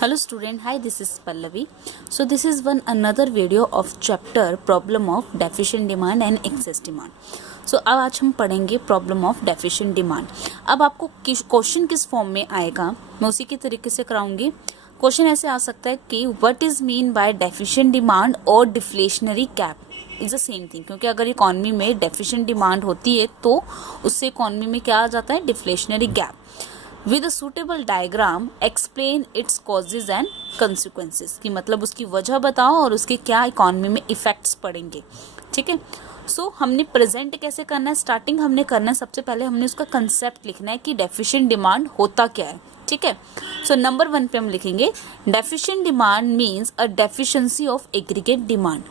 Hello student, hi, this is Pallavi. So this is one another video of chapter problem of deficient demand and excess demand. So अब आज हम पढ़ेंगे problem of deficient demand. अब आपको question किस form में आएगा मैं उसी के तरीके से कराऊंगी. क्वेश्चन ऐसे आ सकता है कि what is mean by deficient demand और deflationary gap is the same thing, क्योंकि अगर इकोनॉमी में डेफिशिएंट डिमांड होती है तो उससे इकोनॉमी में क्या आ जाता है, deflationary gap. With a suitable diagram explain its causes and consequences, की मतलब उसकी वजह बताओ और उसके क्या इकोनॉमी में इफेक्ट्स पड़ेंगे. ठीक है. सो हमने प्रेजेंट कैसे करना है, स्टार्टिंग हमने करना है, सबसे पहले हमने उसका कंसेप्ट लिखना है कि डेफिशिएंट डिमांड होता क्या है. ठीक है. सो नंबर 1 पे हम लिखेंगे deficient demand means a deficiency of aggregate demand.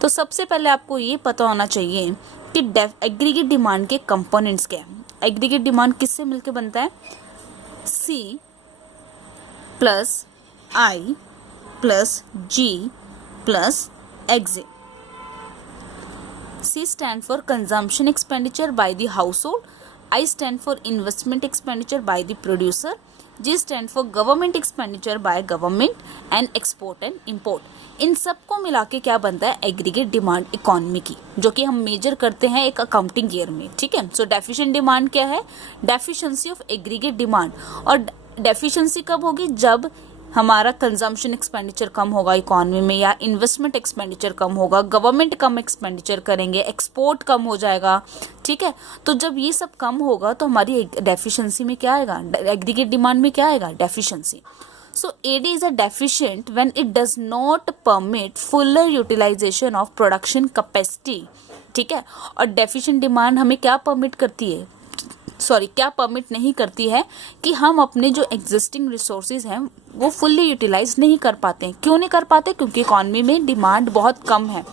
तो सबसे पहले आपको ये पता होना चाहिए कि एग्रीगेट डिमांड के कंपोनेंट्स क्या है. एग्रीगेट डिमांड किससे मिलकर बनता है, C plus I plus G plus X. C stand for consumption expenditure by the household, I stand for investment expenditure by the producer, G stand for government expenditure by government and export and import. इन सबको मिला के क्या बनता है, aggregate demand economy की, जो कि हम मेजर करते हैं एक अकाउंटिंग ईयर में. ठीक है. सो डेफिशिएंट डिमांड क्या है, डेफिशिएंसी ऑफ एग्रीगेट डिमांड. और डेफिशिएंसी कब होगी, जब हमारा कंजम्पशन एक्सपेंडिचर कम होगा इकोनॉमी में, या इन्वेस्टमेंट एक्सपेंडिचर कम होगा, गवर्नमेंट कम एक्सपेंडिचर करेंगे, एक्सपोर्ट कम हो जाएगा. ठीक है. तो जब ये सब कम होगा तो हमारी डेफिशिएंसी में क्या आएगा, एग्रीगेट डिमांड में क्या आएगा, deficiency. So AD is a deficient when it does not permit fuller utilization of production capacity. ठीक है. और डेफिशिएंट डिमांड हमें क्या परमिट करती है, क्या परमिट नहीं करती है कि हम अपने जो एग्जिस्टिंग रिसोर्सेज हैं वो फुल्ली यूटिलाइज नहीं कर पाते हैं. क्यों नहीं कर पाते, क्योंकि इकोनॉमी में डिमांड बहुत कम है.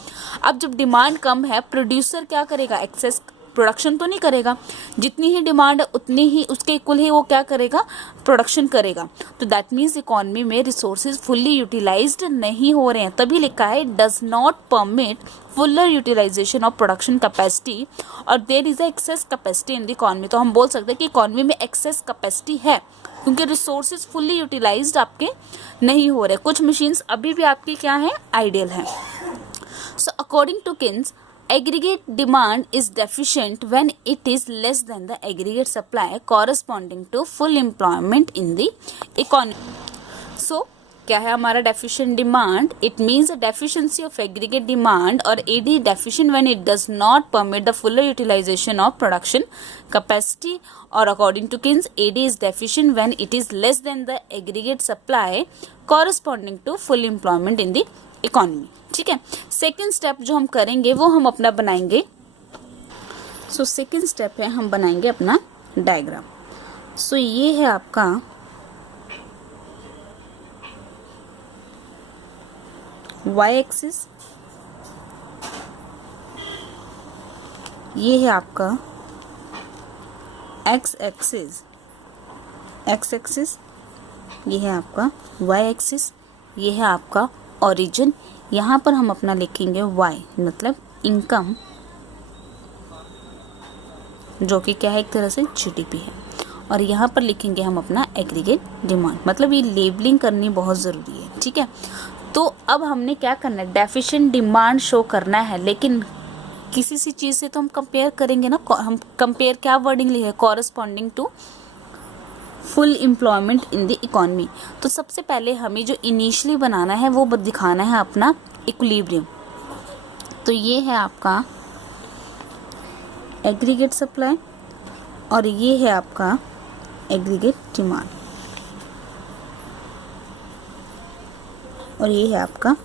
अब जब डिमांड कम है, प्रोड्यूसर क्या करेगा, एक्सेस प्रोडक्शन तो नहीं करेगा. जितनी ही डिमांड है उतनी ही उसके इक्वल ही वो क्या करेगा, प्रोडक्शन करेगा. तो दैट मीन्स इकोनॉमी में रिसोर्सेज फुल्ली यूटिलाइज्ड नहीं हो रहे हैं. तभी लिखा है does not permit fuller utilization of production capacity और there is a excess capacity in the economy. तो हम बोल सकते हैं कि इकोनॉमी में एक्सेस कैपेसिटी है, क्योंकि रिसोर्सेज फुल्ली यूटिलाइज्ड आपके नहीं हो रहे. कुछ मशीन्स अभी भी आपकी क्या है, आइडियल है. So according to Keynes, aggregate demand is deficient when it is less than the aggregate supply corresponding to full employment in the economy. So क्या है हमारा deficient demand? It means a deficiency of aggregate demand or AD deficient when it does not permit the fuller utilization of production capacity, or according to Keynes AD is deficient when it is less than the aggregate supply corresponding to full employment in the economy. ठीक है. Second step जो हम करेंगे वो हम अपना बनाएंगे. So second step है हम बनाएंगे अपना डायग्राम. सो ये है आपका वाई एक्सिस, ये है आपका एक्स एक्सिस, ये है आपका वाई एक्सिस, ये है आपका ओरिजिन. यहाँ पर हम अपना लिखेंगे y, मतलब इनकम, जो कि क्या है, एक तरह से जीडीपी है. और यहाँ पर लिखेंगे हम अपना एग्रीगेट डिमांड. मतलब ये लेबलिंग करनी बहुत ज़रूरी है. ठीक है. तो अब हमने क्या करना है, डेफिशिएंट डिमांड शो करना है, लेकिन किसी सी चीज़ से तो हम कंपेयर करेंगे ना. हम कंपेयर क्या वर्डिंग ली है, corresponding to full employment in the economy. तो सबसे पहले हमें जो इनिशियली बनाना है वो दिखाना है अपना इक्विलिब्रियम. तो ये है आपका एग्रीगेट सप्लाई और ये है आपका एग्रीगेट डिमांड, और ये है आपका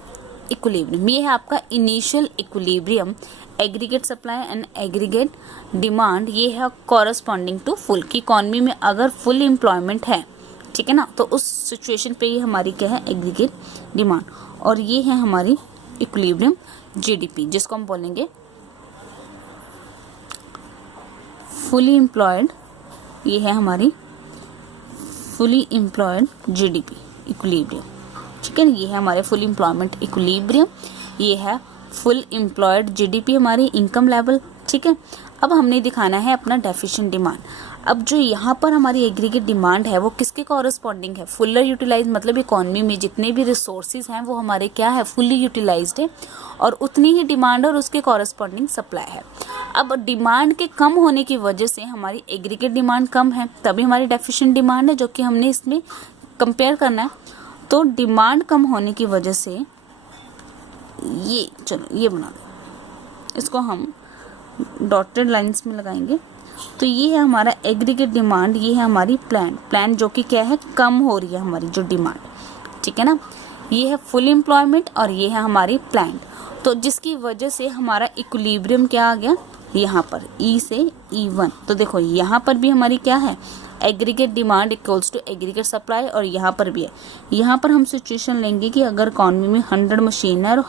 इक्विलिब्रियम. ये है आपका initial equilibrium, aggregate supply and aggregate demand. ये है कॉरस्पॉन्डिंग टू फुल, की इकोनॉमी में अगर फुल एम्प्लॉयमेंट है, ठीक है ना, तो उस सिचुएशन पे ये हमारी क्या है, एग्रीगेट डिमांड. और ये है हमारी इक्विलिब्रियम जीडीपी, जिसको हम बोलेंगे फुली एम्प्लॉयड. ये है हमारी फुली एम्प्लॉयड जीडीपी इक्विलिब्रियम. ठीक है. ये है हमारे फुल एम्प्लॉयमेंट इक्विलिब्रियम, ये है फुल एम्प्लॉयड जीडीपी हमारी इनकम लेवल. ठीक है. अब हमने दिखाना है अपना डेफिशिएंट डिमांड। अब जो यहाँ पर हमारी एग्रीगेट डिमांड है वो किसके कॉरस्पॉन्डिंग है, फुल्ली यूटिलाइज, मतलब इकोनॉमी में जितने भी रिसोर्सेज हैं वो हमारे क्या है, फुल्ली यूटिलाइज्ड है, और उतनी ही डिमांड और उसके कॉरस्पॉन्डिंग सप्लाई है। अब डिमांड के कम होने की वजह से हमारी एग्रीगेट डिमांड कम है, तभी हमारी डेफिशिएंट डिमांड है, जो कि हमने इसमें कंपेयर करना है। तो डिमांड कम होने की वजह से ये, चलो ये बना दो, इसको हम डॉटेड लाइंस में लगाएंगे। तो ये है हमारा एग्रीगेट डिमांड, ये है हमारी प्लान जो कि क्या है, कम हो रही है हमारी जो डिमांड, ठीक है ना। ये है फुल एम्प्लॉयमेंट और ये है हमारी प्लान, तो जिसकी वजह से हमारा इक्विलिब्रियम क्या आ गया यहाँ पर, ई से E1। तो देखो यहाँ पर भी हमारी क्या है, aggregate demand equals to aggregate supply, और यहाँ पर भी है। यहाँ पर हम सिचुएशन लेंगे कि अगर इकॉनमी में 100 मशीन है और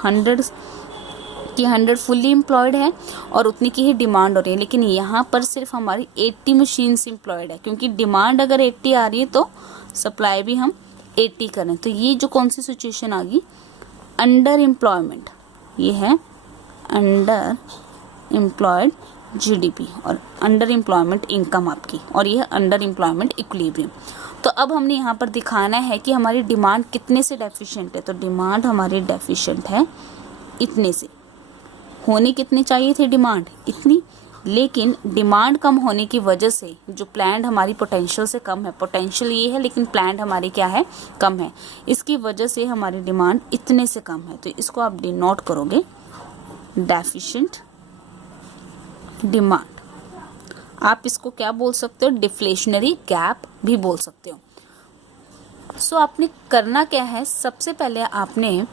100 फुल्ली एम्प्लॉयड है और उतनी की ही डिमांड हो रही है, लेकिन यहाँ पर सिर्फ हमारी 80 मशीन्स एम्प्लॉयड है, क्योंकि डिमांड अगर 80 आ रही है तो सप्लाई भी हम 80 करें। तो ये जो कौन सी सिचुएशन आ गई, अंडर एम्प्लॉयमेंट, ये है अंडर एम्प्लॉयड जीडीपी और अंडर एम्प्लॉयमेंट इनकम आपकी, और ये अंडर एम्प्लॉयमेंट इक्विलिब्रियम। तो अब हमने यहाँ पर दिखाना है कि हमारी डिमांड कितने से डेफिशिएंट है। तो डिमांड हमारी डेफिशिएंट है इतने से, होनी कितनी चाहिए थी डिमांड, इतनी, लेकिन डिमांड कम होने की वजह से जो प्लान्ड हमारी पोटेंशियल से कम है, पोटेंशियल ये है लेकिन प्लान्ड हमारी क्या है, कम है, इसकी वजह से हमारी डिमांड इतने से कम है। तो इसको आप डिनोट करोगे डेफिशिएंट डिमांड। आप इसको क्या बोल सकते हो, डिफ्लेशनरी गैप भी बोल सकते हो। सो आपने करना क्या है, सबसे पहले आपने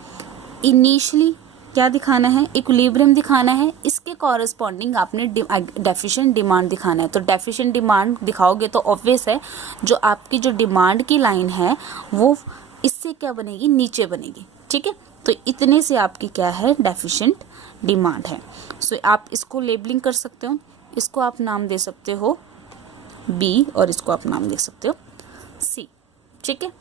इनिशियली क्या दिखाना है, इक्विलिब्रियम दिखाना है, इसके कॉरस्पॉन्डिंग आपने डेफिशिएंट डिमांड दिखाना है। तो डेफिशिएंट डिमांड दिखाओगे तो ऑब्वियस है जो आपकी जो डिमांड की लाइन है वो इससे क्या बनेगी, नीचे बनेगी, ठीक है। तो इतने से आपकी क्या है, डेफिशिएंट डिमांड है। सो आप इसको लेबलिंग कर सकते हो, इसको आप नाम दे सकते हो बी और इसको आप नाम दे सकते हो सी, ठीक है।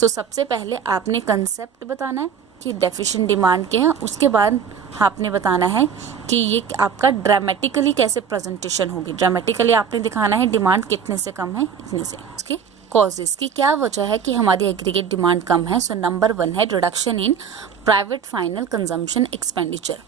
तो सबसे पहले आपने कंसेप्ट बताना है कि डेफिशिएंट डिमांड क्या है, उसके बाद आपने बताना है कि ये आपका ड्रामेटिकली कैसे प्रेजेंटेशन होगी। ड्रामेटिकली आपने दिखाना है डिमांड कितने से कम है, इतने से। इसके कॉजेस की क्या वजह है कि हमारी एग्रीगेट डिमांड कम है। सो नंबर 1 है reduction in private final consumption expenditure.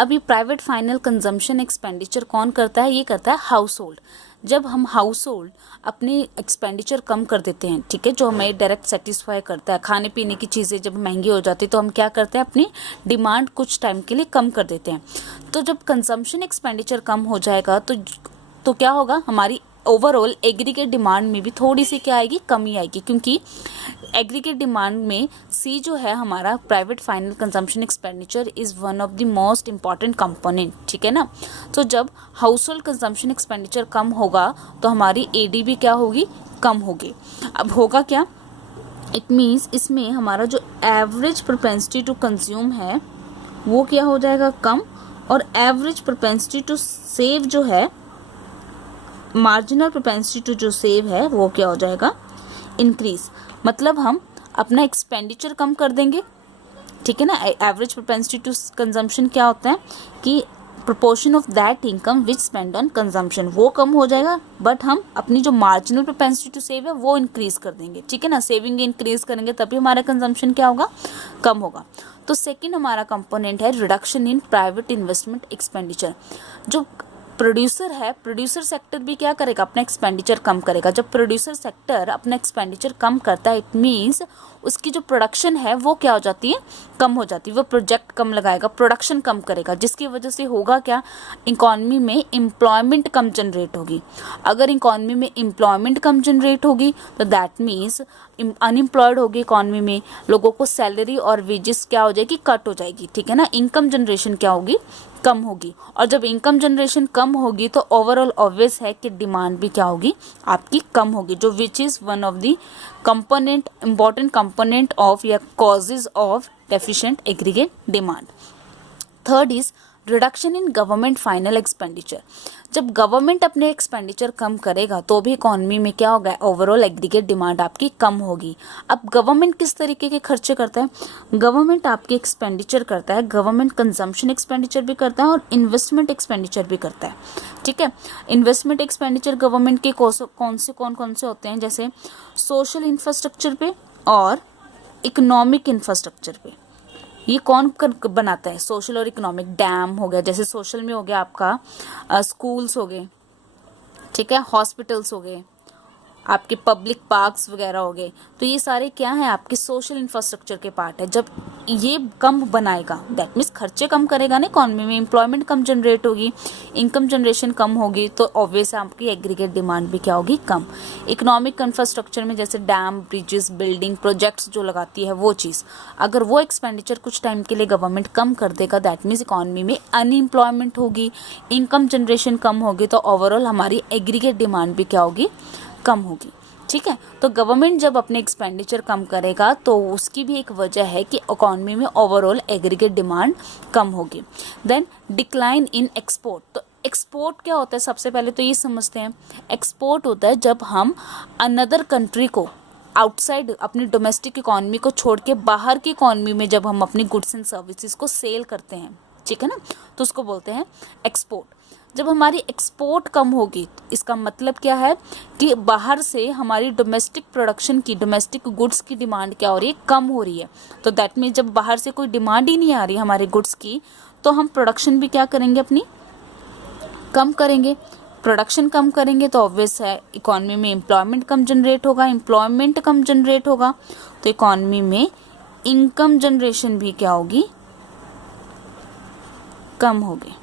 अभी प्राइवेट फाइनल कंजम्पशन एक्सपेंडिचर कौन करता है, ये करता है हाउस होल्ड। जब हम हाउस होल्ड अपने एक्सपेंडिचर कम कर देते हैं, ठीक है, जो हमें डायरेक्ट सेटिस्फाई करता है, खाने पीने की चीज़ें जब महंगी हो जाती है तो हम क्या करते हैं, अपनी डिमांड कुछ टाइम के लिए कम कर देते हैं। तो जब कंजम्पशन एक्सपेंडिचर कम हो जाएगा तो क्या होगा, हमारी ओवरऑल एग्रीगेट डिमांड में भी थोड़ी सी क्या आएगी, कमी आएगी, क्योंकि एग्रीगेट डिमांड में सी जो है हमारा private final consumption expenditure is one of the most important component, ठीक है ना। तो जब हाउस होल्ड कंजम्पशन एक्सपेंडिचर कम होगा तो हमारी एडी भी क्या होगी, कम होगी। अब होगा क्या, इट मीन्स इसमें हमारा जो एवरेज प्रोपेंसिटी टू कंज्यूम है वो क्या हो जाएगा, कम, और एवरेज प्रोपेंसिटी टू सेव जो है, मार्जिनल प्रोपेंसिटी टू जो सेव है वो क्या हो जाएगा, इंक्रीज। मतलब हम अपना एक्सपेंडिचर कम कर देंगे, ठीक है ना। एवरेज प्रोपेंसिटी टू कंजम्पशन क्या होता है कि proportion of that income which spend on consumption, वो कम हो जाएगा, बट हम अपनी जो मार्जिनल प्रोपेंसिटी टू सेव है वो इंक्रीज कर देंगे, ठीक है ना। सेविंग इंक्रीज करेंगे तभी हमारा कंजम्पशन क्या होगा, कम होगा। तो सेकंड हमारा कंपोनेंट है reduction in private investment expenditure. जो प्रोड्यूसर है, प्रोड्यूसर सेक्टर भी क्या करेगा, अपना एक्सपेंडिचर कम करेगा। जब प्रोड्यूसर सेक्टर अपना एक्सपेंडिचर कम करता है, इट मीन्स उसकी जो प्रोडक्शन है वो क्या हो जाती है, कम हो जाती है। वो प्रोजेक्ट कम लगाएगा, प्रोडक्शन कम करेगा, जिसकी वजह से होगा क्या, इकोनॉमी में एम्प्लॉयमेंट कम जनरेट होगी। अगर इकोनॉमी में एम्प्लॉयमेंट कम जनरेट होगी तो दैट मीन्स अनएम्प्लॉयड होगी इकोनॉमी में, लोगों को सैलरी और वेजेस क्या हो जाएगी, कट हो जाएगी, ठीक है ना। इनकम जनरेशन क्या होगी, कम होगी, और जब इनकम जनरेशन कम होगी तो ओवरऑल ऑब्वियस है कि डिमांड भी क्या होगी, आपकी कम होगी, जो which is one of the component, important component of या causes of deficient aggregate demand. Third is reduction in government final expenditure, जब गवर्नमेंट अपने एक्सपेंडिचर कम करेगा तो भी इकोनॉमी में क्या होगा, ओवरऑल एग्रीगेट डिमांड आपकी कम होगी। अब गवर्नमेंट किस तरीके के खर्चे करता है, गवर्नमेंट आपके एक्सपेंडिचर करता है, गवर्नमेंट कंजम्पशन एक्सपेंडिचर भी करता है और इन्वेस्टमेंट एक्सपेंडिचर भी करता है, ठीक है। इन्वेस्टमेंट एक्सपेंडिचर गवर्नमेंट के कौन से होते हैं, जैसे सोशल इंफ्रास्ट्रक्चर पे और इकोनॉमिक इंफ्रास्ट्रक्चर पे। ये कौन बनाता है, सोशल और इकोनॉमिक। डैम हो गया, जैसे सोशल में हो गया आपका स्कूल्स हो गए, ठीक है, हॉस्पिटल्स हो गए, आपके पब्लिक पार्क्स वगैरह हो गए, तो ये सारे क्या हैं, आपके सोशल इंफ्रास्ट्रक्चर के पार्ट है। जब ये कम बनाएगा, दैट मीन्स खर्चे कम करेगा ना इकोनॉमी में, एम्प्लॉयमेंट कम जनरेट होगी, इनकम जनरेशन कम होगी, तो ऑब्वियस आपकी एग्रीगेट डिमांड भी क्या होगी, कम। इकोनॉमिक इंफ्रास्ट्रक्चर में जैसे डैम, ब्रिजेस, बिल्डिंग, प्रोजेक्ट्स जो लगाती है वो चीज़, अगर वो एक्सपेंडिचर कुछ टाइम के लिए गवर्नमेंट कम कर देगा, दैट मीन्स इकोनॉमी में अनएम्प्लॉयमेंट होगी, इनकम जनरेशन कम होगी, तो ओवरऑल हमारी एग्रीगेट डिमांड भी क्या होगी, कम होगी, ठीक है। तो गवर्नमेंट जब अपने एक्सपेंडिचर कम करेगा तो उसकी भी एक वजह है कि इकोनॉमी में ओवरऑल एग्रीगेट डिमांड कम होगी। देन डिक्लाइन इन एक्सपोर्ट, तो एक्सपोर्ट क्या होता है, सबसे पहले तो ये समझते हैं। एक्सपोर्ट होता है जब हम अनदर कंट्री को, आउटसाइड अपनी डोमेस्टिक इकोनॉमी को छोड़ के बाहर की इकोनॉमी में जब हम अपनी गुड्स एंड सर्विसेज को सेल करते हैं, ठीक है ना, तो उसको बोलते हैं एक्सपोर्ट। जब हमारी एक्सपोर्ट कम होगी, इसका मतलब क्या है कि बाहर से हमारी डोमेस्टिक प्रोडक्शन की, डोमेस्टिक गुड्स की डिमांड क्या हो रही है, कम हो रही है। तो दैट मीन्स जब बाहर से कोई डिमांड ही नहीं आ रही हमारे गुड्स की, तो हम प्रोडक्शन भी क्या करेंगे, अपनी कम करेंगे। प्रोडक्शन कम करेंगे तो ऑब्वियस है इकोनॉमी में एम्प्लॉयमेंट कम जनरेट होगा, एम्प्लॉयमेंट कम जनरेट होगा तो इकोनॉमी में इनकम जनरेशन भी क्या होगी, कम होगी,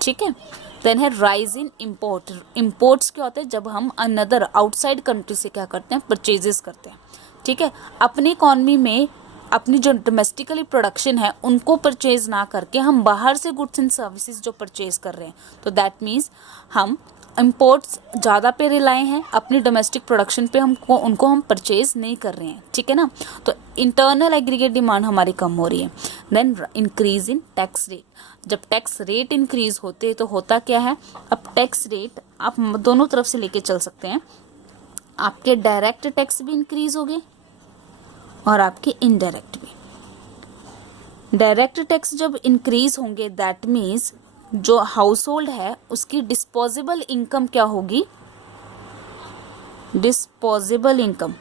ठीक है। देन है राइज इन इम्पोर्ट। इम्पोर्ट्स क्या होते हैं, जब हम अनदर आउटसाइड कंट्री से क्या करते हैं, परचेजेस करते हैं, ठीक है। अपनी इकोनॉमी में अपनी जो डोमेस्टिकली प्रोडक्शन है उनको परचेज ना करके हम बाहर से गुड्स एंड सर्विसेज जो परचेज कर रहे हैं, तो दैट मीन्स हम इम्पोर्ट्स ज़्यादा पे रिलाय हैं, अपनी डोमेस्टिक प्रोडक्शन पे उनको हम परचेज नहीं कर रहे हैं, ठीक है ना। तो इंटरनल एग्रीगेट डिमांड हमारी कम हो रही है। Then increase in tax rate, जब टैक्स रेट इंक्रीज होते तो होता क्या है, अब टैक्स रेट आप दोनों तरफ से लेके चल सकते हैं, आपके डायरेक्ट टैक्स भी इंक्रीज हो गए और आपके इनडायरेक्ट भी। डायरेक्ट टैक्स जब इंक्रीज होंगे, दैट मीन्स जो हाउस होल्ड है उसकी डिस्पोजेबल इनकम क्या होगी, डिस्पोजेबल इनकम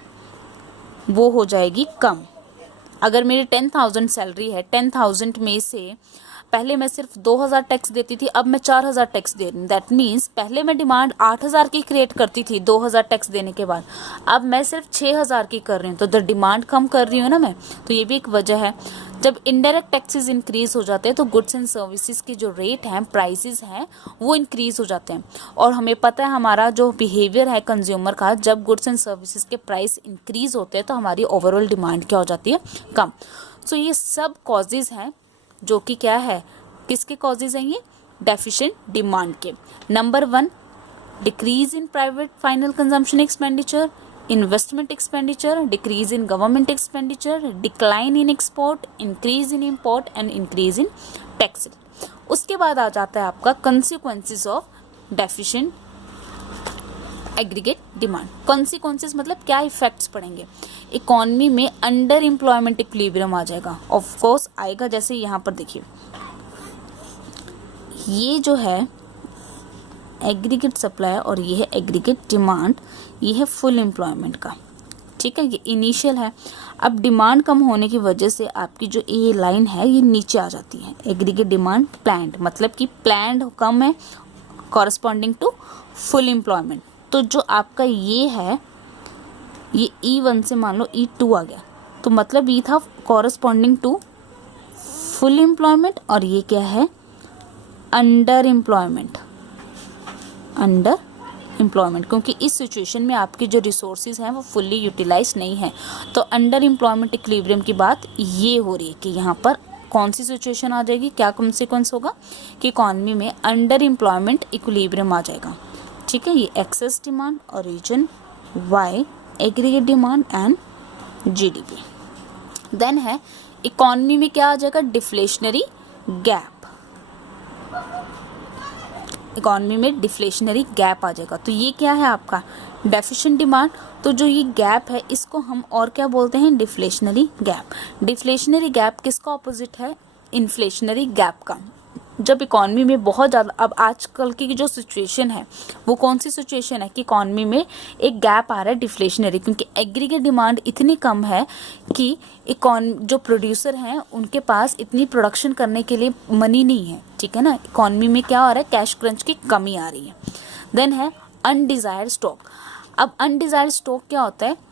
वो हो जाएगी कम। अगर मेरी 10,000 सैलरी है, 10,000 में से पहले मैं सिर्फ 2,000 टैक्स देती थी, अब मैं 4,000 टैक्स दे रही हूँ। दैट मीन्स पहले मैं डिमांड 8,000 की क्रिएट करती थी 2,000 टैक्स देने के बाद, अब मैं सिर्फ 6,000 की कर रही हूँ, तो डिमांड कम कर रही हूँ ना मैं। तो ये भी एक वजह है। जब इनडायरेक्ट टैक्सेस इंक्रीज हो जाते हैं तो गुड्स एंड सर्विसेज के जो रेट हैं, प्राइसेस हैं, वो इंक्रीज हो जाते हैं। और हमें पता है हमारा जो बिहेवियर है कंज्यूमर का, जब गुड्स एंड सर्विसेज के प्राइस इंक्रीज होते हैं तो हमारी ओवरऑल डिमांड क्या हो जाती है, कम। सो ये सब कॉजेज हैं जो कि क्या है, किसके कॉजेज हैं ये, डेफिशिएंट डिमांड के। Number 1 decrease in private final consumption expenditure, investment expenditure, decrease in government expenditure, decline in export, increase in import and increase in tax. उसके बाद आ जाता है आपका consequences of deficient aggregate demand. Consequences मतलब क्या effects पड़ेंगे, economy में under employment equilibrium आ जाएगा, ऑफ कोर्स आएगा। जैसे यहाँ पर देखिए, ये जो है एग्रीगेट सप्लाई और ये है एग्रीगेट डिमांड, ये है फुल एम्प्लॉयमेंट का, ठीक है, ये इनिशियल है। अब डिमांड कम होने की वजह से आपकी जो ये लाइन है ये नीचे आ जाती है, एग्रीगेट डिमांड प्लान्ड, मतलब कि प्लान्ड कम है कॉरस्पॉन्डिंग टू फुल एम्प्लॉयमेंट। तो जो आपका ये है, ये E1 से मान लो E2 आ गया, तो मतलब ये था कॉरस्पॉन्डिंग टू फुल एम्प्लॉयमेंट, और ये क्या है, अंडर एम्प्लॉयमेंट, अंडर एम्प्लॉयमेंट, क्योंकि इस सिचुएशन में आपके जो रिसोर्सेज हैं वो फुल्ली यूटिलाइज नहीं है। तो अंडर एम्प्लॉयमेंट इक्विलिब्रियम की बात ये हो रही है कि यहाँ पर कौन सी सिचुएशन आ जाएगी, क्या कॉन्सिक्वेंस होगा कि इकोनॉमी में अंडर एम्प्लॉयमेंट इक्विलिब्रियम आ जाएगा, ठीक है। ये एक्सेस डिमांड और reason why aggregate demand and GDP। Then है इकोनॉमी में क्या आ जाएगा, डिफ्लेशनरी गैप, इकोनॉमी में डिफ्लेशनरी गैप आ जाएगा। तो ये क्या है आपका डेफिशिएंट डिमांड। तो जो ये गैप है इसको हम और क्या बोलते हैं, डिफ्लेशनरी गैप। डिफ्लेशनरी गैप किसका ऑपोजिट है, इन्फ्लेशनरी गैप का। जब इकॉनमी में बहुत ज़्यादा, अब आजकल की जो सिचुएशन है वो कौन सी सिचुएशन है कि इकॉनमी में एक गैप आ रहा है डिफ्लेशनरी, क्योंकि एग्रीगेट डिमांड इतनी कम है कि जो प्रोड्यूसर हैं उनके पास इतनी प्रोडक्शन करने के लिए मनी नहीं है, ठीक है ना। इकॉनमी में क्या हो रहा है, कैश क्रंच की कमी आ रही है। देन है अनडिजायर्ड स्टॉक। अब अनडिजायर्ड स्टॉक क्या होता है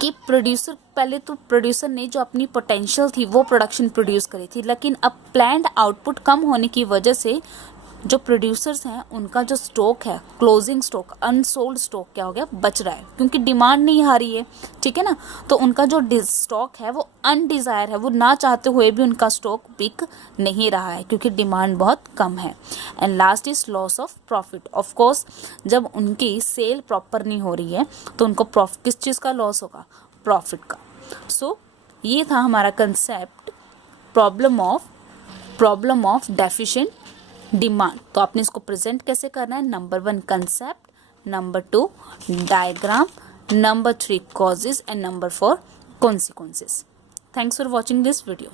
कि प्रोड्यूसर, पहले तो प्रोड्यूसर ने जो अपनी पोटेंशियल थी वो प्रोडक्शन प्रोड्यूस करी थी, लेकिन अब प्लान्ड आउटपुट कम होने की वजह से जो प्रोड्यूसर्स हैं उनका जो स्टॉक है, क्लोजिंग स्टॉक, अनसोल्ड स्टॉक क्या हो गया, बच रहा है, क्योंकि डिमांड नहीं आ रही है, ठीक है ना। तो उनका जो स्टॉक है वो अनडिजायर है, वो ना चाहते हुए भी उनका स्टॉक बिक नहीं रहा है क्योंकि डिमांड बहुत कम है। And last is loss of profit. Of course जब उनकी सेल प्रॉपर नहीं हो रही है तो उनको किस चीज़ का लॉस होगा, प्रॉफिट का। सो ये था हमारा concept problem of deficient demand. तो आपने इसको प्रेजेंट कैसे करना है, number 1 concept, number 2 diagram, number 3 causes and number 4 consequences. Thanks for watching this video.